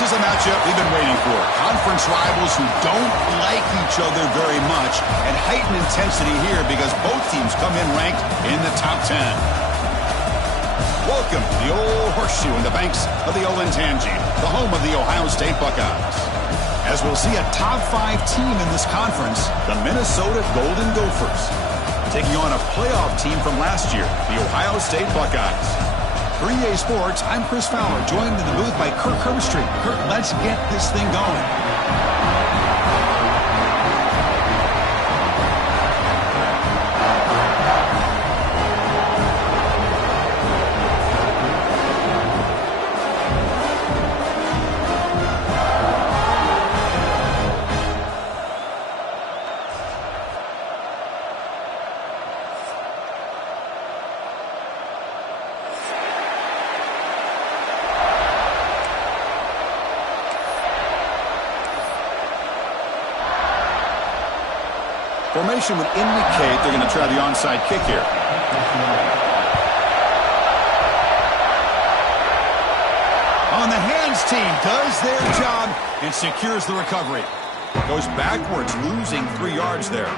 This is a matchup we've been waiting for. Conference rivals who don't like each other very much, and heightened intensity here because both teams come in ranked in the top 10. Welcome to the old horseshoe in the banks of the Olentangy, the home of the Ohio State Buckeyes. As we'll see a top 5 team in this conference, the Minnesota Golden Gophers, taking on a playoff team from last year, the Ohio State Buckeyes. For EA Sports, I'm Chris Fowler, joined in the booth by Kirk Herbstreit. Kirk, let's get this thing going. Formation would indicate they're going to try the onside kick here. On the hands team does their job and secures the recovery. Goes backwards, losing 3 yards there.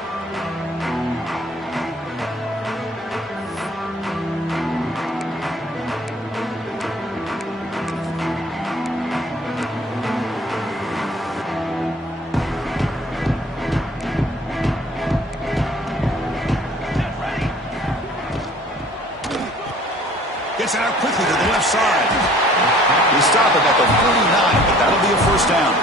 Gets it out quickly to the left side. We stop it at the 49, but that'll be a first down.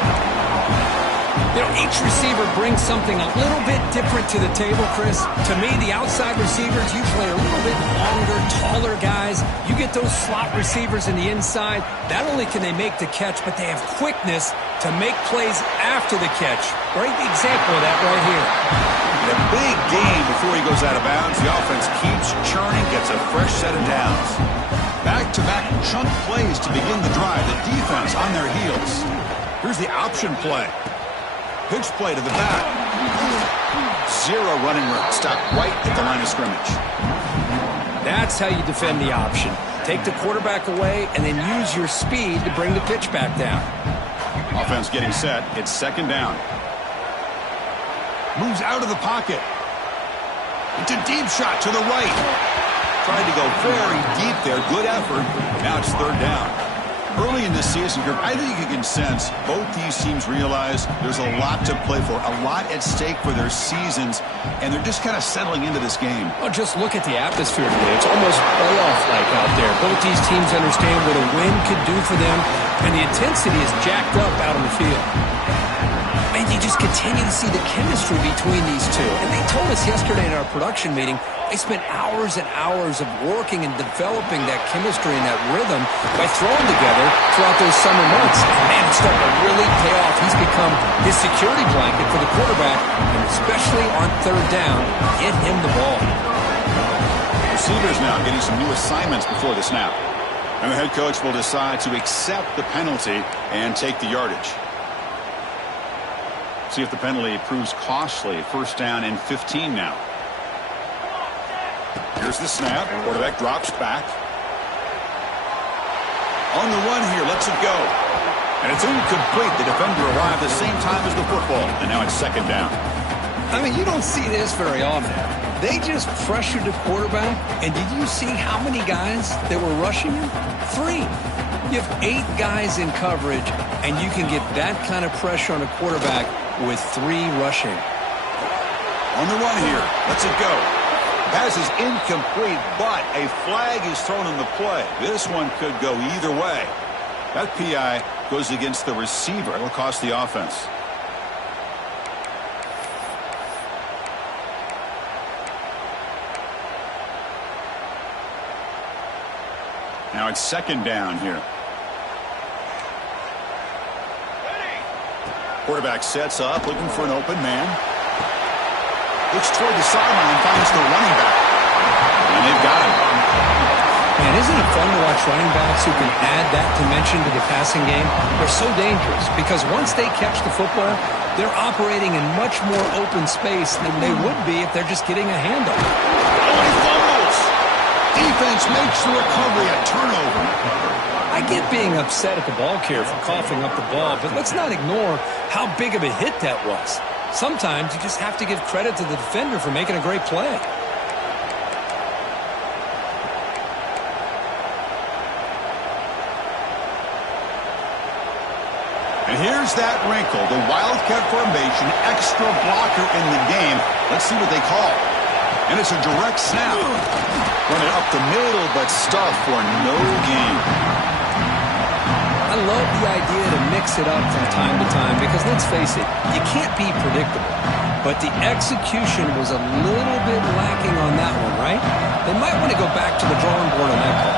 You know, each receiver brings something a little bit different to the table, Chris. To me, the outside receivers, you play a little bit longer, taller guys. You get those slot receivers in the inside. Not only can they make the catch, but they have quickness to make plays after the catch. Great example of that right here. A big gain before he goes out of bounds. The offense keeps churning, gets a fresh set of downs. Back-to-back chunk plays to begin the drive. The defense on their heels. Here's the option play. Pitch play to the back. 0 running room. Stop right at the line of scrimmage. That's how you defend the option. Take the quarterback away and then use your speed to bring the pitch back down. Offense getting set. It's second down. Moves out of the pocket. It's a deep shot to the right. Tried to go very deep there. Good effort. Now it's third down. Early in this season, I think you can sense both these teams realize there's a lot to play for, a lot at stake for their seasons, and they're just kind of settling into this game. Well, just look at the atmosphere today. It's almost playoff-like out there. Both these teams understand what a win could do for them, and the intensity is jacked up out on the field. And you just continue to see the chemistry between these two. And they told us yesterday in our production meeting, they spent hours and hours of working and developing that chemistry and that rhythm by throwing together throughout those summer months. And man, it's starting to really pay off. He's become his security blanket for the quarterback, and especially on third down, get him the ball. Receivers now getting some new assignments before the snap. And the head coach will decide to accept the penalty and take the yardage. See if the penalty proves costly. First down and 15 now. Here's the snap. Quarterback drops back. On the run here. Lets it go. And it's incomplete. The defender arrived the same time as the football. And now it's second down. I mean, you don't see this very often. They just pressured the quarterback. And did you see how many guys that were rushing him? 3. You have 8 guys in coverage, and you can get that kind of pressure on a quarterback with 3 rushing. On the run here. Lets it go. Pass is incomplete, but a flag is thrown on the play. This one could go either way. That PI goes against the receiver. It will cost the offense. Now it's second down here. Quarterback sets up, looking for an open man. Looks toward the sideline, finds the running back. And they've got him. Man, isn't it fun to watch running backs who can add that dimension to the passing game? They're so dangerous because once they catch the football, they're operating in much more open space than they would be if they're just getting a handoff. Oh, he fumbles. defense makes the recovery a turnover. I get being upset at the ball carrier for coughing up the ball, but let's not ignore how big of a hit that was. Sometimes you just have to give credit to the defender for making a great play. And here's that wrinkle, the Wildcat formation, extra blocker in the game. Let's see what they call. And it's a direct snap. Run it up the middle, but stuff for no gain. I love the idea to mix it up from time to time because, let's face it, you can't be predictable. But the execution was a little bit lacking on that one, right? They might want to go back to the drawing board on that call.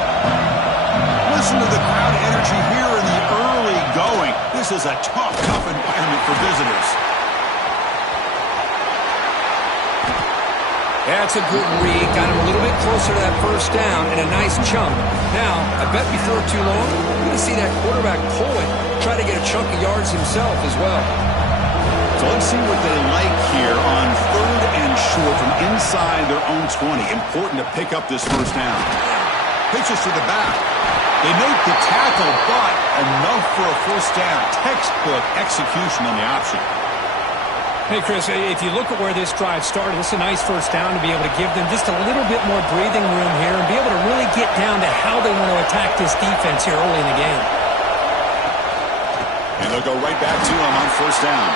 Listen to the crowd energy here in the early going. This is a tough environment for visitors. That's a good read. Got him a little bit closer to that first down and a nice chunk. Now, I bet before too long, we're going to see that quarterback pull it, try to get a chunk of yards himself as well. So let's see what they like here on 3rd and short from inside their own 20. Important to pick up this first down. Pitches to the back. They make the tackle, but enough for a first down. Textbook execution on the option. Hey, Chris, if you look at where this drive started, it's a nice first down to be able to give them just a little bit more breathing room here and be able to really get down to how they want to attack this defense here early in the game. And they'll go right back to him on first down.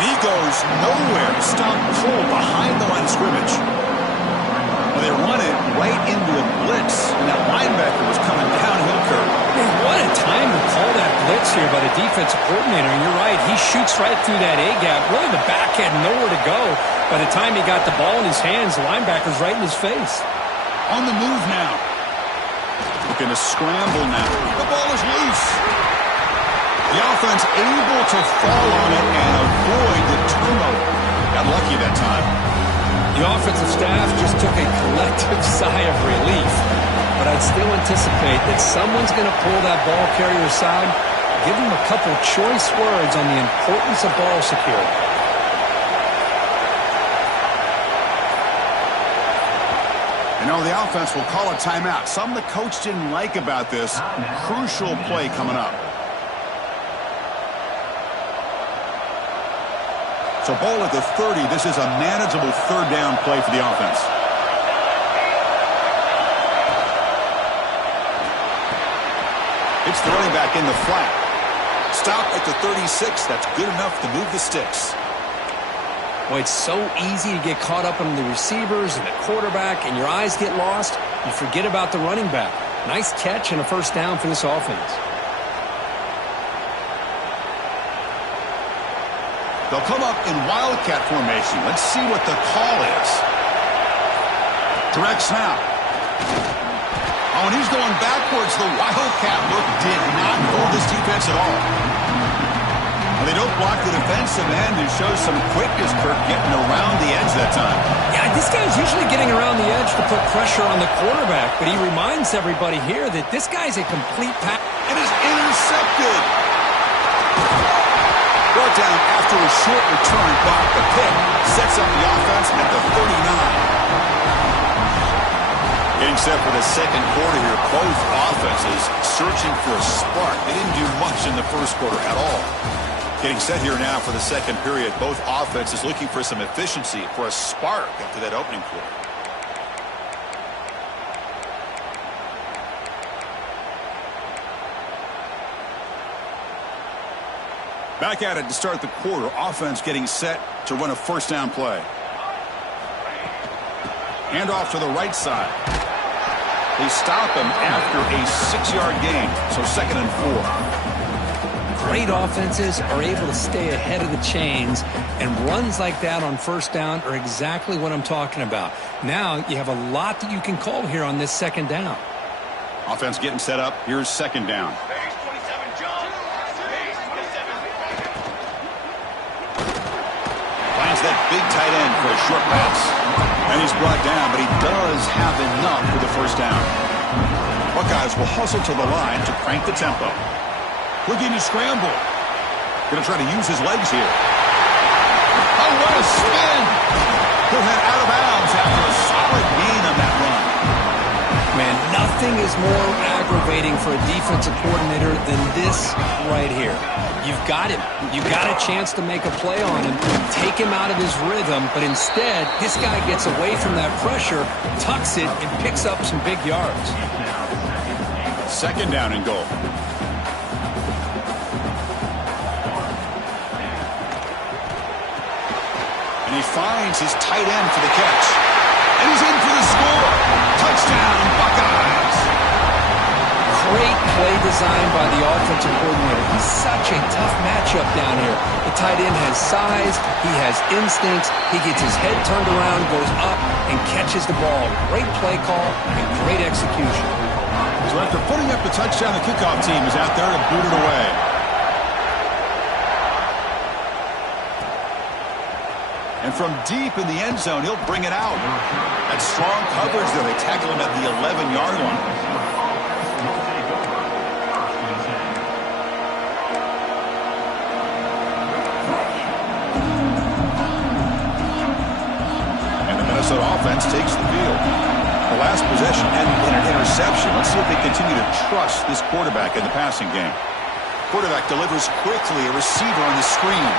And he goes nowhere. Stop cold behind the line of scrimmage. Well, they run it right into a blitz, and that linebacker was coming downhill curve. Man, what a time to call that blitz here by the defensive coordinator. And you're right, he shoots right through that A-gap. Really, the back had nowhere to go. By the time he got the ball in his hands, the linebacker's right in his face. On the move now. Looking to scramble now. The ball is loose. The offense able to fall on it and avoid the turnover. Got lucky that time. The offensive staff just took a collective sigh of relief. But I'd still anticipate that someone's going to pull that ball carrier aside, give him a couple choice words on the importance of ball security. You know, the offense will call a timeout. Something the coach didn't like about this. Crucial play coming up. So ball at the 30. This is a manageable third down play for the offense. It's the running back in the flat. Stop at the 36. That's good enough to move the sticks. Boy, it's so easy to get caught up on the receivers and the quarterback, and your eyes get lost. You forget about the running back. Nice catch and a first down for this offense. They'll come up in Wildcat formation. Let's see what the call is. Direct snap. Oh, and he's going backwards. The Wildcat look did not fool this defense at all. Well, they don't block the defensive end and show some quickness, Kirk, getting around the edge that time. Yeah, this guy's usually getting around the edge to put pressure on the quarterback, but he reminds everybody here that this guy's a complete pass. And is intercepted. Brought down after a short return, but the pick sets up the offense at the 39. Getting set for the second quarter here. Both offenses searching for a spark. They didn't do much in the first quarter at all. Getting set here now for the second period. Both offenses looking for some efficiency, for a spark after that opening quarter. Back at it to start the quarter. Offense getting set to run a first down play. Hand off to the right side. They stop him after a 6-yard gain. So 2nd and 4. Great offenses are able to stay ahead of the chains, and runs like that on first down are exactly what I'm talking about. Now you have a lot that you can call here on this second down. Offense getting set up. Here's second down. Finds that big tight end for a short pass. And he's brought down, but he does have enough for the first down. Buckeyes will hustle to the line to crank the tempo. Looking to scramble. Going to try to use his legs here. Oh, what a spin! He'll head out of bounds after a solid gain on that run. Nothing is more aggravating for a defensive coordinator than this right here. You've got him. You've got a chance to make a play on him, take him out of his rhythm, but instead, this guy gets away from that pressure, tucks it, and picks up some big yards. Second down and goal. And he finds his tight end for the catch. And he's in for the score. Touchdown, Buckeyes. Great play design by the offensive coordinator. He's such a tough matchup down here. The tight end has size. He has instincts. He gets his head turned around, goes up, and catches the ball. Great play call and great execution. So after putting up the touchdown, the kickoff team is out there to boot it away. And from deep in the end zone, he'll bring it out. That strong coverage, though, they tackle him at the 11-yard line. And the Minnesota offense takes the field. The last possession ended in an interception. Let's see if they continue to trust this quarterback in the passing game. Quarterback delivers quickly, a receiver on the screen.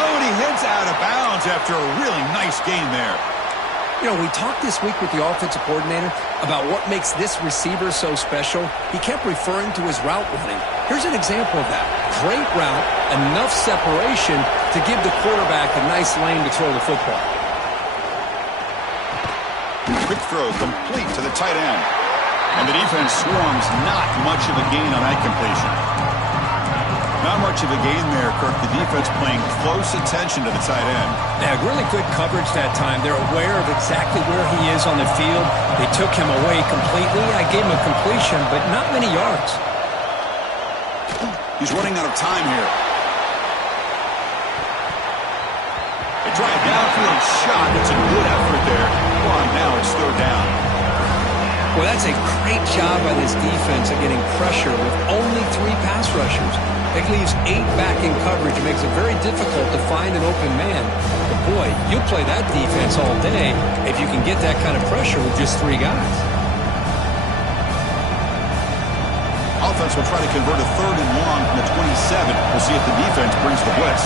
Oh, and he heads out of bounds after a really nice game there. You know, we talked this week with the offensive coordinator about what makes this receiver so special. He kept referring to his route running. Here's an example of that. Great route, enough separation to give the quarterback a nice lane to throw the football. Quick throw complete to the tight end. And the defense swarms not much of a gain on that completion. Not much of a gain there, Kirk. The defense paying close attention to the tight end. They had really good coverage that time. They're aware of exactly where he is on the field. They took him away completely. I gave him a completion, but not many yards. He's running out of time here. They try a downfield shot. It's a good effort there. Well, now it's third down. Well, that's a great job by this defense of getting pressure with only 3 pass rushers. It leaves 8 back in coverage. It makes it very difficult to find an open man. But boy, you'll play that defense all day if you can get that kind of pressure with just 3 guys. Offense will try to convert a third and long from the 27. We'll see if the defense brings the blitz.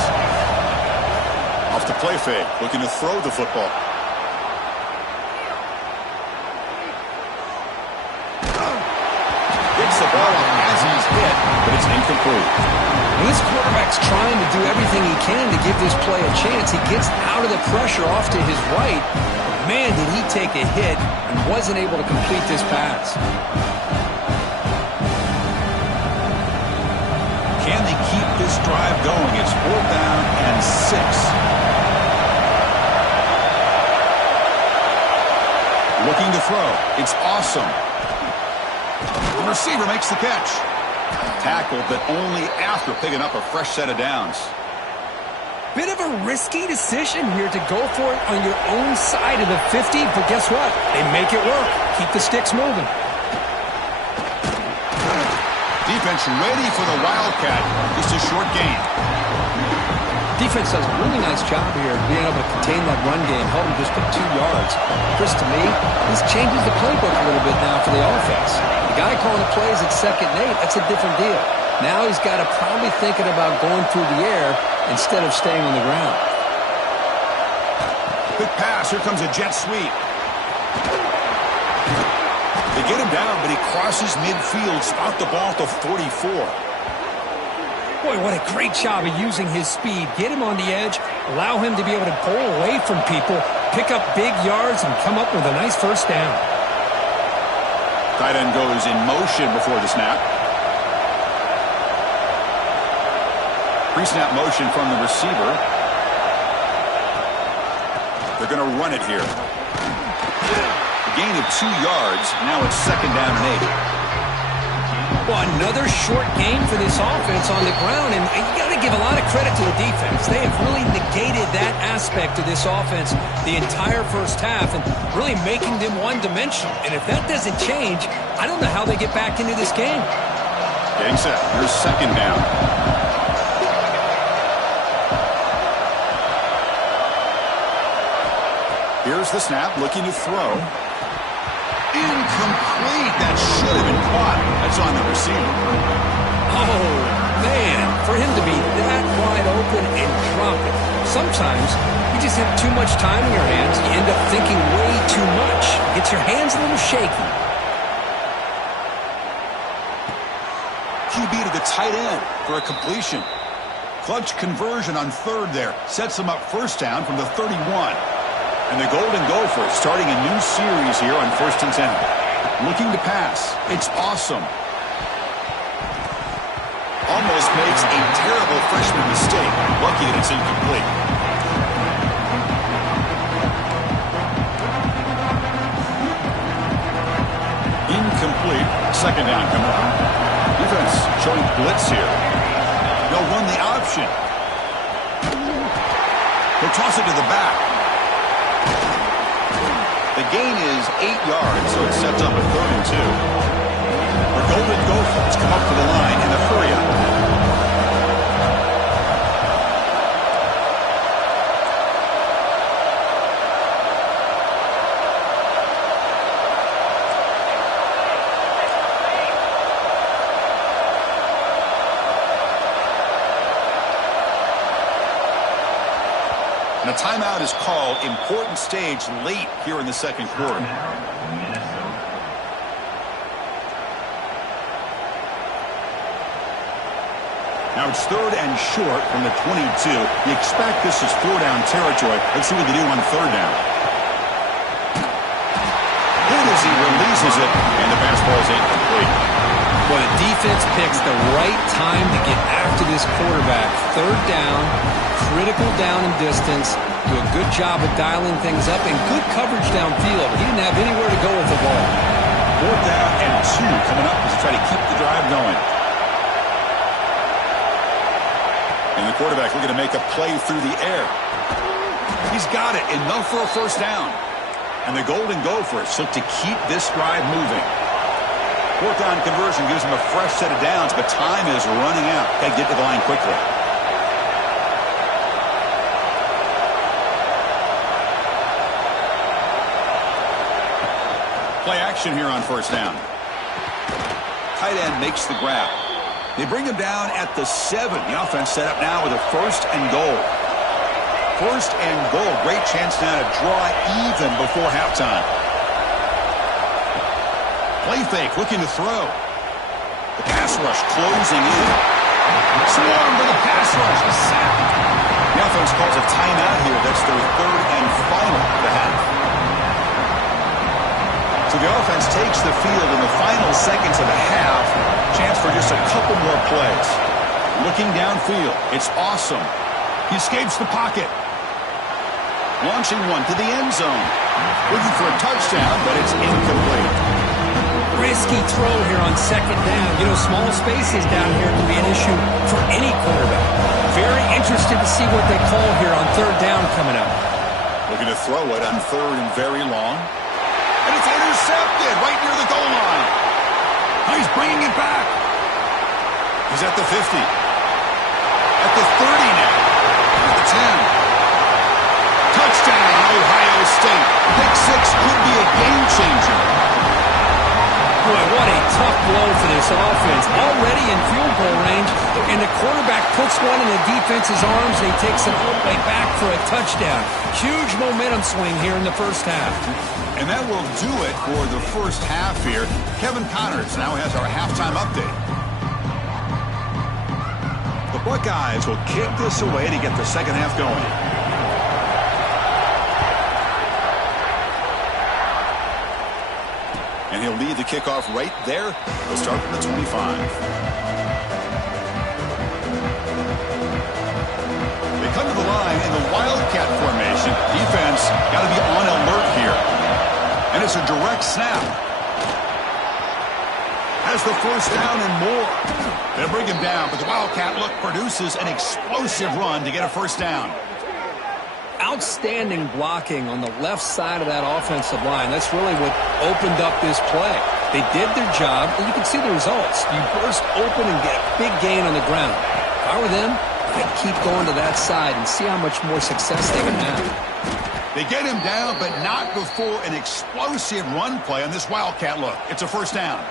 Off the play fake, looking to throw the football. Gets the ball up as he's hit, but it's incomplete. And this quarterback's trying to do everything he can to give this play a chance. He gets out of the pressure off to his right. Man, did he take a hit and wasn't able to complete this pass. Can they keep this drive going? It's 4th down and 6. Looking to throw. It's awesome. The receiver makes the catch. Tackled, but only after picking up a fresh set of downs. Bit of a risky decision here to go for it on your own side of the 50, but guess what? They make it work. Keep the sticks moving. Defense ready for the Wildcat. Just a short gain. Defense does a really nice job here being able to contain that run game, held him just for 2 yards. Chris, to me, this changes the playbook a little bit now for the offense. The guy calling the plays at 2nd and 8, that's a different deal. Now he's got to probably thinking about going through the air instead of staying on the ground. Quick pass. Here comes a jet sweep. They get him down, but he crosses midfield, spot the ball to 44. Boy, what a great job of using his speed. Get him on the edge, allow him to be able to pull away from people, pick up big yards, and come up with a nice first down. Tight end goes in motion before the snap. Pre-snap motion from the receiver. They're going to run it here. A gain of 2 yards. Now it's 2nd down and 8. Well, another short game for this offense on the ground, and you got to give a lot of credit to the defense. They have really negated that aspect of this offense the entire first half and really making them one-dimensional. And if that doesn't change, I don't know how they get back into this game. Getting set. Here's 2nd down. Here's the snap, looking to throw. Incomplete. That should have been caught. That's on the receiver. Oh, man, for him to be that wide open and drop it. Sometimes you just have too much time in your hands. You end up thinking way too much. Gets your hands a little shaky. QB to the tight end for a completion. Clutch conversion on third there. Sets them up first down from the 31. And the Golden Gophers starting a new series here on 1st and 10. Looking to pass. It's awesome. Almost makes a terrible freshman mistake. Lucky that it's incomplete. Incomplete. Second down coming up. Defense showing blitz here. They'll run the option. He'll toss it to the back. The gain is 8 yards, so it sets up a 3rd and 2. The Golden Gophers come up to the line in the hurry-up. And a timeout is called. Important stage late here in the second quarter. Now it's 3rd and short from the 22. You expect this is 4-down territory. Let's see what they do on 3rd down. Good as he releases it, and the pass ball is incomplete. Well, the defense picks the right time to get after this quarterback. 3rd down, critical down and distance. Do a good job of dialing things up and good coverage downfield. He didn't have anywhere to go with the ball. 4th down and 2 coming up as they try to keep the drive going. And the quarterback looking to make a play through the air. He's got it. Enough for a 1st down. And the Golden Gophers look to keep this drive moving. 4th down conversion gives them a fresh set of downs, but time is running out. Got to get to the line quickly. Play action here on 1st down. Tight end makes the grab. They bring him down at the 7. The offense set up now with a 1st and goal. 1st and goal. Great chance now to draw even before halftime. Play fake, looking to throw. The pass rush closing in. Swarm to the pass rush. A sack. The offense calls a timeout here. That's their 3rd and final of the half. So the offense takes the field in the final seconds of the half. Chance for just a couple more plays. Looking downfield. It's awesome. He escapes the pocket. Launching one to the end zone. Looking for a touchdown, but it's incomplete. Risky throw here on 2nd down. You know, small spaces down here can be an issue for any quarterback. Very interested to see what they call here on 3rd down coming up. Looking to throw it on 3rd and very long. And it's intercepted right near the goal line. Now he's bringing it back. He's at the 50. At the 30 now. At the 10. Touchdown, Ohio State. Pick 6 could be a game changer. Boy, what a tough blow for this offense. Already in field goal range, and the quarterback puts one in the defense's arms, and he takes it all the way back for a touchdown. Huge momentum swing here in the 1st half. And that will do it for the 1st half here. Kevin Connors now has our halftime update. The Buckeyes will kick this away to get the 2nd half going. And he'll lead the kickoff right there. He'll start from the 25. They come to the line in the Wildcat formation. Defense got to be on alert here. And it's a direct snap. Has the 1st down and more. They'll bring him down, but the Wildcat look produces an explosive run to get a 1st down. Outstanding blocking on the left side of that offensive line. That's really what opened up this play. They did their job, and you can see the results. You burst open and get a big gain on the ground. If I were them, I'd keep going to that side and see how much more success they can have. They get him down, but not before an explosive run play on this Wildcat look. It's a first down.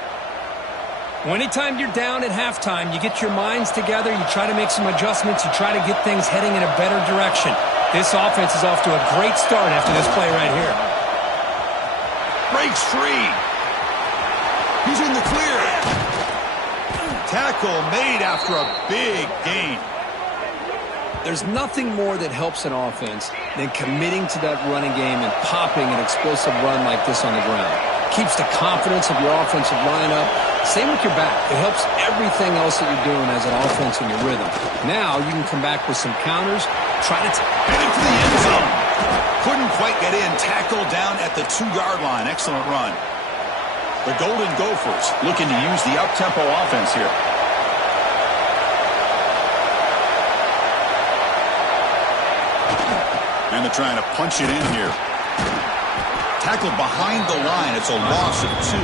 Well, anytime you're down at halftime, you get your minds together, you try to make some adjustments, you try to get things heading in a better direction. This offense is off to a great start after this play right here. Breaks free. He's in the clear. Tackle made after a big gain. There's nothing more that helps an offense than committing to that running game and popping an explosive run like this on the ground. Keeps the confidence of your offensive lineup. Same with your back. It helps everything else that you're doing as an offense in your rhythm. Now you can come back with some counters. Try to headed for the end zone. Couldn't quite get in. Tackled down at the 2-yard line. Excellent run. The Golden Gophers looking to use the up-tempo offense here. And they're trying to punch it in here. Tackled behind the line. It's a loss of 2.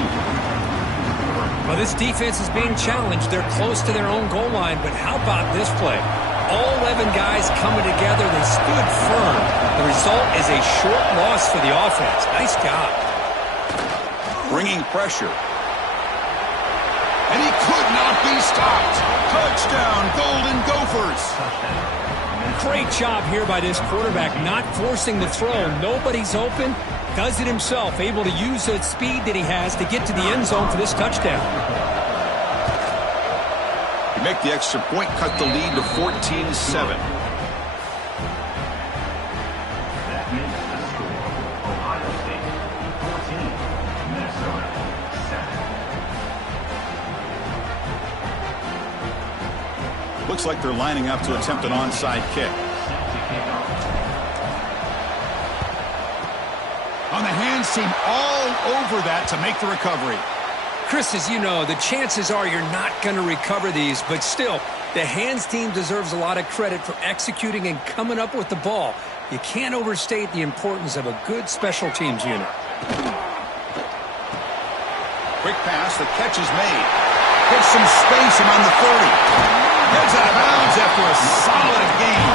Well, this defense is being challenged. They're close to their own goal line, but how about this play? All 11 guys coming together. They stood firm. The result is a short loss for the offense. Nice job. Bringing pressure. And he could not be stopped. Touchdown, Golden Gophers. Great job here by this quarterback, not forcing the throw. Nobody's open. Does it himself, able to use that speed that he has to get to the end zone for this touchdown. You make the extra point, cut the lead to 14-7. Looks like they're lining up to attempt an onside kick. On the hands team all over that to make the recovery. Chris, as you know, the chances are you're not going to recover these, but still, the hands team deserves a lot of credit for executing and coming up with the ball. You can't overstate the importance of a good special teams unit. Quick pass, the catch is made. Gets some space around the 30. Heads out of bounds after a solid gain.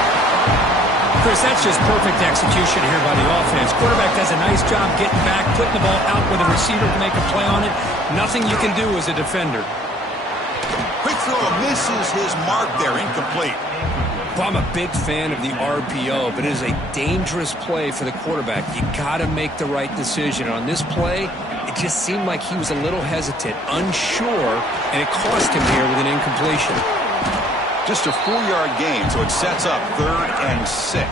Chris, that's just perfect execution here by the offense. Quarterback does a nice job getting back, putting the ball out with a receiver to make a play on it. Nothing you can do as a defender. Quick throw misses his mark there, incomplete. Well, I'm a big fan of the RPO, but it is a dangerous play for the quarterback. You got to make the right decision. On this play, it just seemed like he was a little hesitant, unsure, and it cost him here with an incompletion. Just a 4-yard gain, so it sets up 3rd and 6.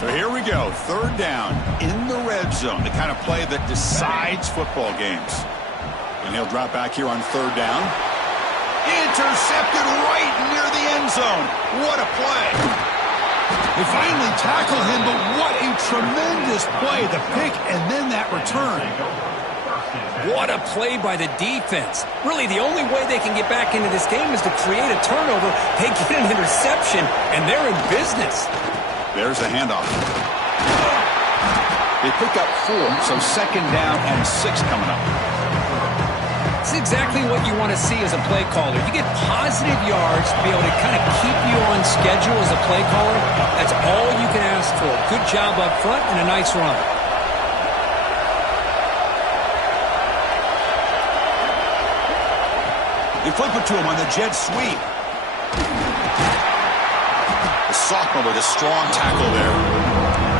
So here we go, 3rd down in the red zone, the kind of play that decides football games. And he'll drop back here on 3rd down. Intercepted right near the end zone. What a play. They finally tackle him, but what a tremendous play. The pick and then that return. What a play by the defense. Really, the only way they can get back into this game is to create a turnover. They get an interception, and they're in business. There's the handoff. They pick up 4, so 2nd down and 6 coming up. It's exactly what you want to see as a play caller. You get positive yards to be able to kind of keep you on schedule as a play caller. That's all you can ask for. Good job up front and a nice run. They flip it to him on the jet sweep. The sophomore with a strong tackle there.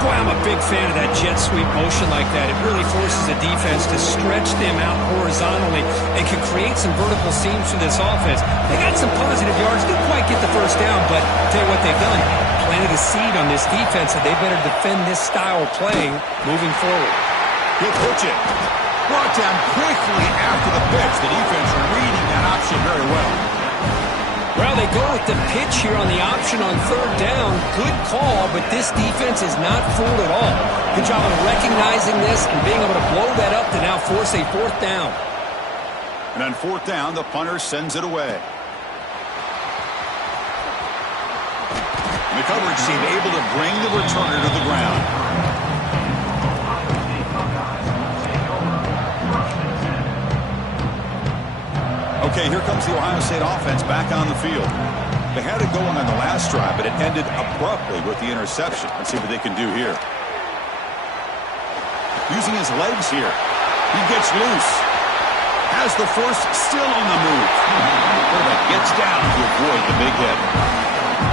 Boy, I'm a big fan of that jet sweep motion like that. It really forces the defense to stretch them out horizontally and can create some vertical seams for this offense. They got some positive yards. Didn't quite get the first down, but I'll tell you what they've done. Planted a seed on this defense, and they better defend this style of play moving forward. He'll pitch it. Brought down quickly after the pitch. The defense reading that option very well. Well, they go with the pitch here on the option on 3rd down. Good call, but this defense is not fooled at all. Good job of recognizing this and being able to blow that up to now force a 4th down. And on 4th down, the punter sends it away. And the coverage team able to bring the returner to the ground. Okay, here comes the Ohio State offense back on the field. They had it going on the last drive, but it ended abruptly with the interception. Let's see what they can do here. Using his legs here. He gets loose. Has the force still on the move. Quarterback gets down to avoid the big hit.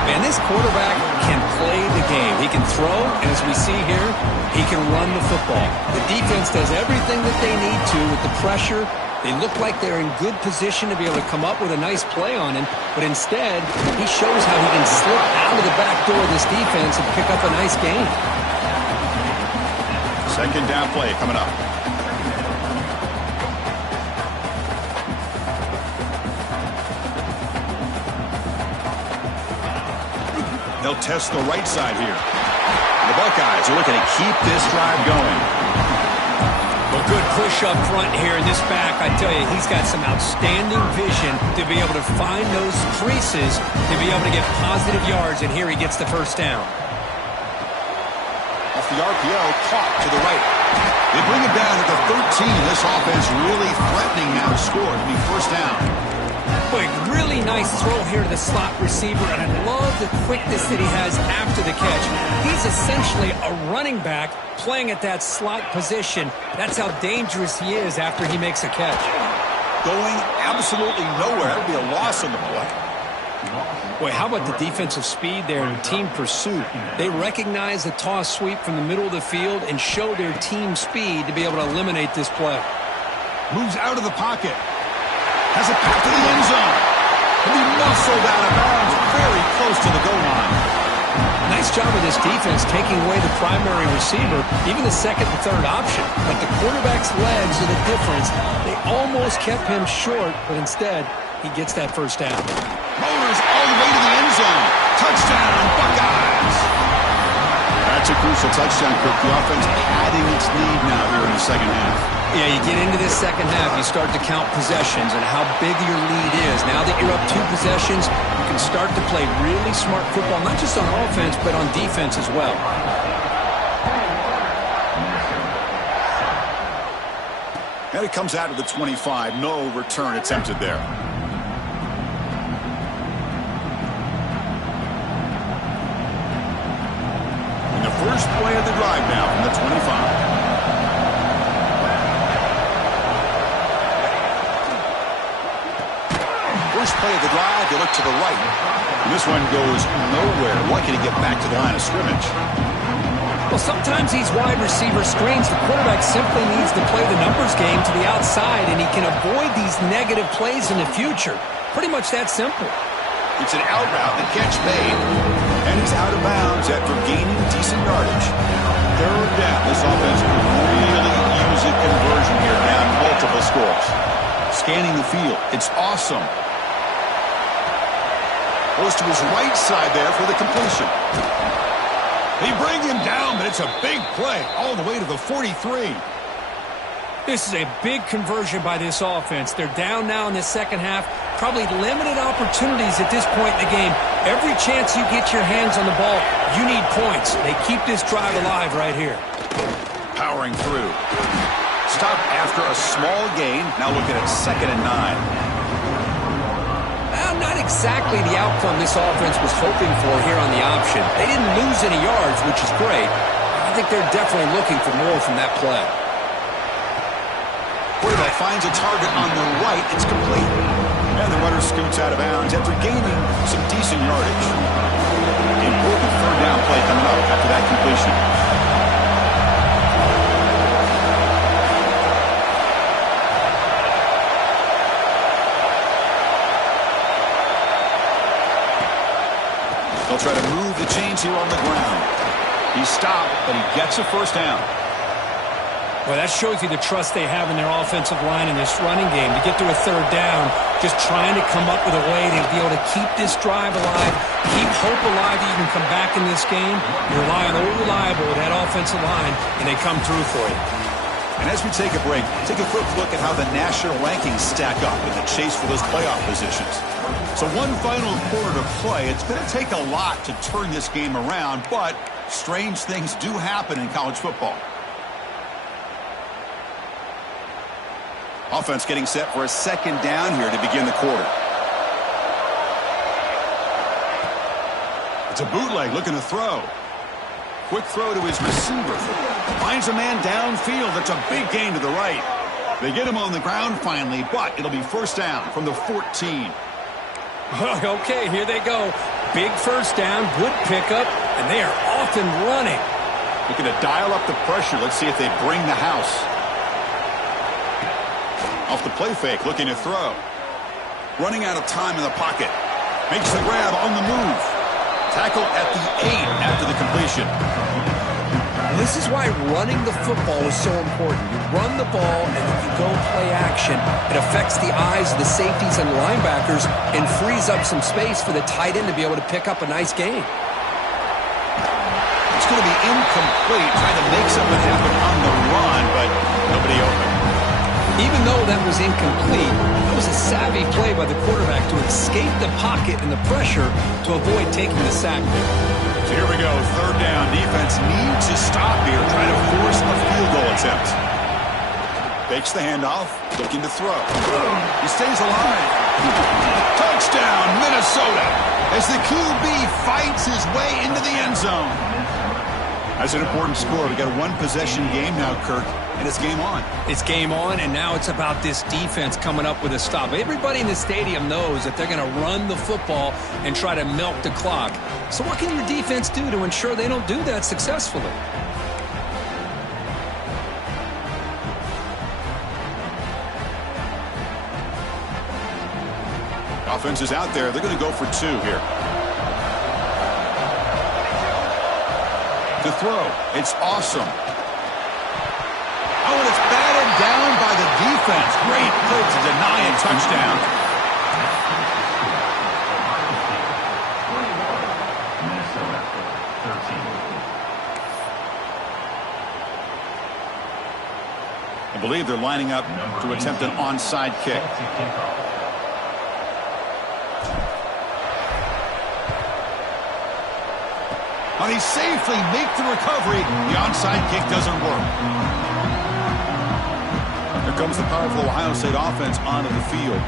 Man, this quarterback can play the game. He can throw, and as we see here, he can run the football. The defense does everything that they need to with the pressure. They look like they're in good position to be able to come up with a nice play on him, but instead, he shows how he can slip out of the back door of this defense and pick up a nice gain. Second down play coming up. They'll test the right side here. The Buckeyes are looking to keep this drive going. A good push up front here in this back. I tell you, he's got some outstanding vision to be able to find those creases, to be able to get positive yards, and here he gets the first down. Off the RPO, caught to the right. They bring it down at the 13. This offense really threatening now to score. It'll be first down. Boy, really nice throw here to the slot receiver, and I love the quickness that he has after the catch. He's essentially a running back playing at that slot position. That's how dangerous he is after he makes a catch. Going absolutely nowhere. That would be a loss on the play. Boy, how about the defensive speed there in team pursuit? They recognize the toss sweep from the middle of the field and show their team speed to be able to eliminate this play. Moves out of the pocket. Has it back to the end zone. He'll be muscled out of bounds very close to the goal line. Nice job of this defense taking away the primary receiver, even the second and third option. But the quarterback's legs are the difference. They almost kept him short, but instead, he gets that first down. Motors all the way to the end zone. Touchdown, Buckeyes. That's a crucial touchdown, Kirk. The offense padding its lead now here in the second half. Yeah, you get into this second half, you start to count possessions and how big your lead is. Now that you're up 2 possessions, you can start to play really smart football, not just on offense, but on defense as well. And it comes out of the 25. No return attempted there. And the first play of the drive now from the 25. First play of the drive, they look to the right. And this one goes nowhere. Lucky to get back to the line of scrimmage. Well, sometimes these wide receiver screens, the quarterback simply needs to play the numbers game to the outside, and he can avoid these negative plays in the future. Pretty much that simple. It's an out route, the catch made. And he's out of bounds after gaining decent yardage. Third down. This offense could really use a conversion here now, multiple scores. Scanning the field. It's awesome. Goes to his right side there for the completion. They bring him down, but it's a big play all the way to the 43. This is a big conversion by this offense. They're down now in the second half. Probably limited opportunities at this point in the game. Every chance you get your hands on the ball, you need points. They keep this drive alive right here. Powering through. Stop after a small gain. Now looking at 2nd and 9. Not exactly the outcome this offense was hoping for here on the option. They didn't lose any yards, which is great. I think they're definitely looking for more from that play. Quarterback finds a target on the right. It's complete. And the runner scoots out of bounds after gaining some decent yardage. Important third down play coming up after that completion. They'll try to move the chains here on the ground. He stopped, but he gets a first down. Well, that shows you the trust they have in their offensive line in this running game. To get to a third down, just trying to come up with a way to be able to keep this drive alive, keep hope alive that you can come back in this game. You rely on old reliable with that offensive line, and they come through for you. And as we take a break, take a quick look at how the national rankings stack up in the chase for those playoff positions. So one final quarter to play. It's going to take a lot to turn this game around, but strange things do happen in college football. Offense getting set for a second down here to begin the quarter. It's a bootleg looking to throw. Quick throw to his receiver. Finds a man downfield. That's a big gain to the right. They get him on the ground finally, but it'll be first down from the 14. Okay, here they go. Big first down, good pickup, and they are off and running. Looking to dial up the pressure. Let's see if they bring the house. Off the play fake, looking to throw. Running out of time in the pocket. Makes the grab on the move. Tackle at the 8 after the completion. This is why running the football is so important. You run the ball and then you go play action. It affects the eyes of the safeties and linebackers and frees up some space for the tight end to be able to pick up a nice gain. It's going to be incomplete, trying to make something happen on the run, but nobody open. Even though that was incomplete, that was a savvy play by the quarterback to escape the pocket and the pressure to avoid taking the sack there. So here we go, third down. Defense needs to stop here, trying to force a field goal attempt. Fakes the handoff, looking to throw. He stays alive. Touchdown, Minnesota, as the QB fights his way into the end zone. That's an important score. We got a one-possession game now, Kirk, and it's game on. It's game on, and now it's about this defense coming up with a stop. Everybody in the stadium knows that they're going to run the football and try to milk the clock. So what can your defense do to ensure they don't do that successfully? Offense is out there. They're going to go for 2 here. To throw. It's awesome. Oh, and it's batted down by the defense. Great play to deny a touchdown. I believe they're lining up to attempt an onside kick. And he safely makes the recovery. The onside kick doesn't work. Here comes the powerful Ohio State offense onto the field.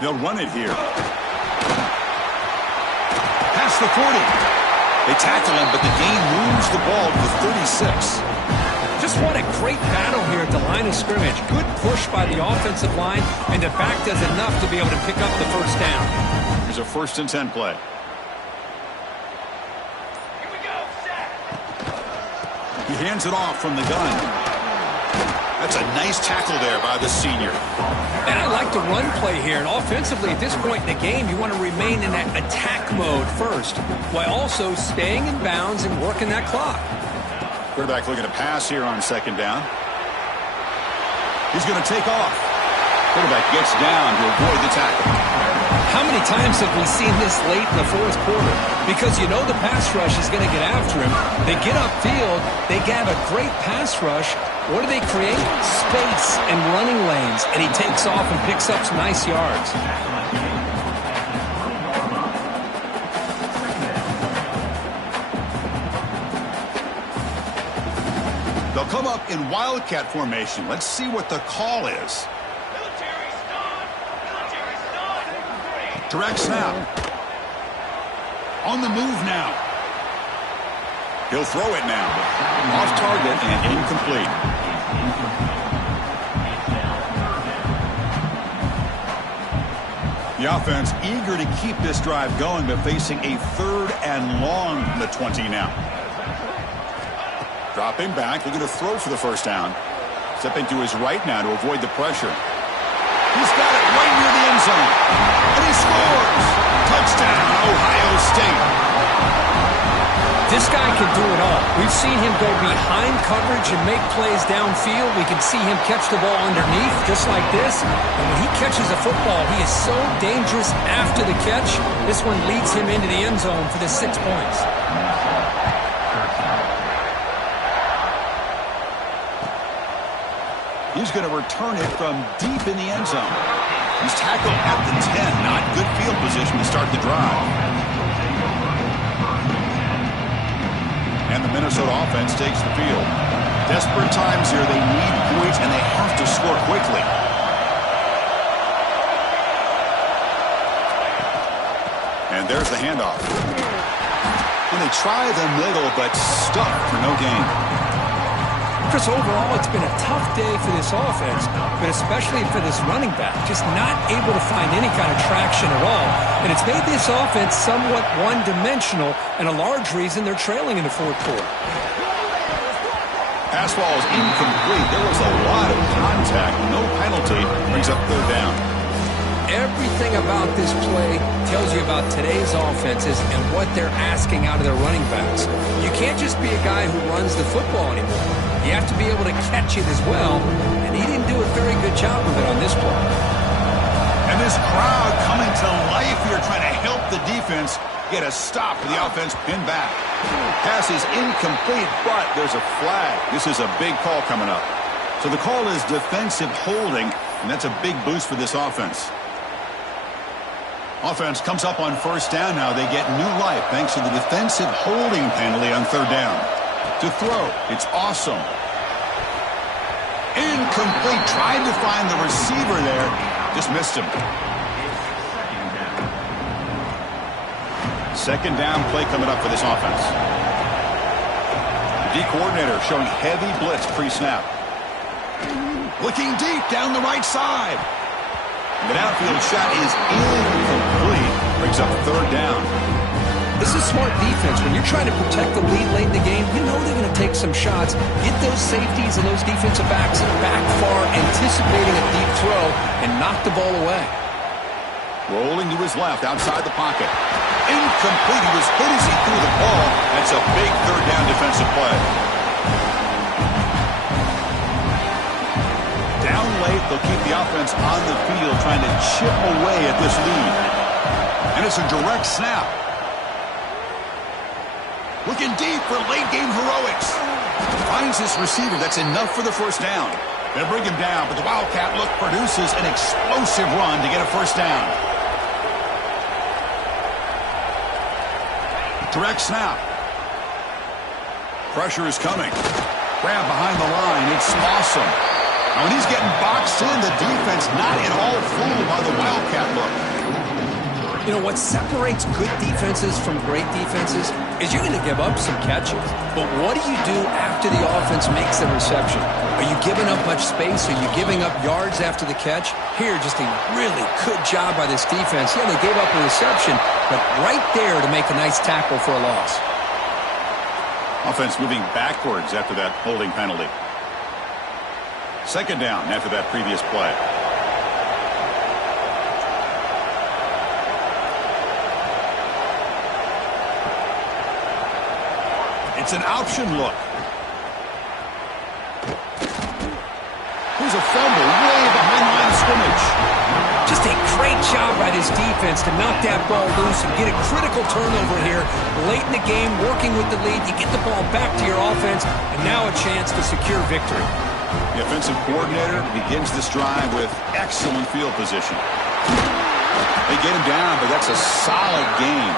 They'll run it here. Past the 40. They tackle him, but the gain moves the ball to the 36. Just what a great battle here at the line of scrimmage. Good push by the offensive line, and the back does enough to be able to pick up the first down. Here's a 1st and 10 play. Here we go, set. He hands it off from the gun. That's a nice tackle there by the senior. And I like the run play here. And offensively, at this point in the game, you want to remain in that attack mode first, while also staying in bounds and working that clock. Quarterback looking to pass here on 2nd down. He's going to take off. Quarterback gets down to avoid the tackle. How many times have we seen this late in the 4th quarter? Because you know the pass rush is going to get after him. They get upfield. They have a great pass rush. What do they create? Space and running lanes. And he takes off and picks up some nice yards. They'll come up in Wildcat formation. Let's see what the call is. Military stun. Military stun. Direct snap. On the move now. He'll throw it now. Off target and incomplete. The offense eager to keep this drive going, but facing a 3rd and long from the 20 now. Dropping back, looking to throw for the first down. Stepping to his right now to avoid the pressure. He's got it right near the end zone. And he scores! Touchdown, Ohio State. This guy can do it all. We've seen him go behind coverage and make plays downfield. We can see him catch the ball underneath just like this. And when he catches a football, he is so dangerous after the catch. This one leads him into the end zone for the 6 points. He's going to return it from deep in the end zone. He's tackled at the 10. Not good field position to start the drive. And the Minnesota offense takes the field. Desperate times here. They need points, and they have to score quickly. And there's the handoff. And they try the middle, but stuck for no gain. Chris, overall, it's been a tough day for this offense, but especially for this running back. Just not able to find any kind of traction at all. And it's made this offense somewhat one-dimensional, and a large reason they're trailing in the fourth quarter. Pass ball is incomplete. There was a lot of contact. No penalty. Brings up third down. Everything about this play tells you about today's offenses and what they're asking out of their running backs. You can't just be a guy who runs the football anymore. You have to be able to catch it as well, and he didn't do a very good job of it on this play. And this crowd coming to life here, trying to help the defense get a stop for the offense pinned back. Pass is incomplete, but there's a flag. This is a big call coming up. So the call is defensive holding, and that's a big boost for this offense. Offense comes up on first down now. They get new life thanks to the defensive holding penalty on third down. To throw, it's awesome. Incomplete. Tried to find the receiver there. Just missed him. Second down play coming up for this offense. The D coordinator showing heavy blitz pre-snap. Looking deep down the right side. The downfield shot is incomplete. Brings up third down. This is smart defense. When you're trying to protect the lead late in the game, you know they're going to take some shots. Get those safeties and those defensive backs back far, anticipating a deep throw, and knock the ball away. Rolling to his left, outside the pocket. Incomplete. He was hit as he threw the ball. That's a big third down defensive play. Down late, they'll keep the offense on the field, trying to chip away at this lead. And it's a direct snap. Looking deep for late-game heroics. Finds his receiver. That's enough for the first down. They'll bring him down, but the Wildcat look produces an explosive run to get a first down. Direct snap. Pressure is coming. Grab behind the line. It's awesome. Now, when he's getting boxed in, the defense not at all fooled by the Wildcat look. You know, what separates good defenses from great defenses is you're going to give up some catches. But what do you do after the offense makes the reception? Are you giving up much space? Are you giving up yards after the catch? Here, just a really good job by this defense. Yeah, they gave up a reception, but right there to make a nice tackle for a loss. Offense moving backwards after that holding penalty. Second down after that previous play. It's an option look. There's a fumble way behind the line of scrimmage. Just a great job by this defense to knock that ball loose and get a critical turnover here late in the game, working with the lead. You get the ball back to your offense, and now a chance to secure victory. The offensive coordinator begins this drive with excellent field position. They get him down, but that's a solid game.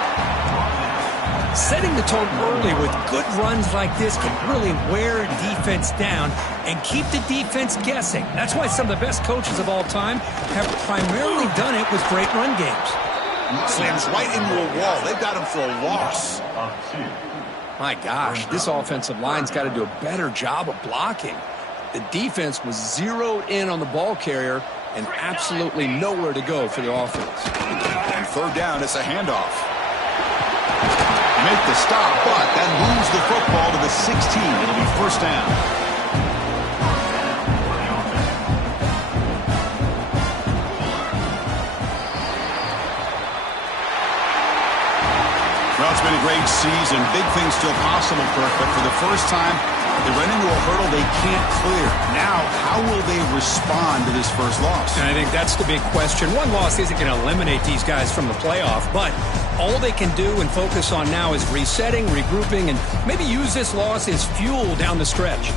Setting the tone early with good runs like this can really wear a defense down and keep the defense guessing. That's why some of the best coaches of all time have primarily done it with great run games. Slams right into a wall. They've got him for a loss. My gosh, this offensive line's got to do a better job of blocking. The defense was zeroed in on the ball carrier and absolutely nowhere to go for the offense. And third down, it's a handoff. Make the stop, but that moves the football to the 16. It'll be first down. Well, it's been a great season. Big things still possible, Kirk, but for the first time, they run into a hurdle they can't clear. Now, how will they respond to this first loss? And I think that's the big question. One loss isn't going to eliminate these guys from the playoff, but all they can do and focus on now is resetting, regrouping, and maybe use this loss as fuel down the stretch.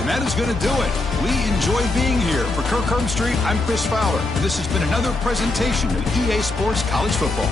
And that is going to do it. We enjoy being here. For Kirk Herbstreit, I'm Chris Fowler. And this has been another presentation of EA Sports College Football.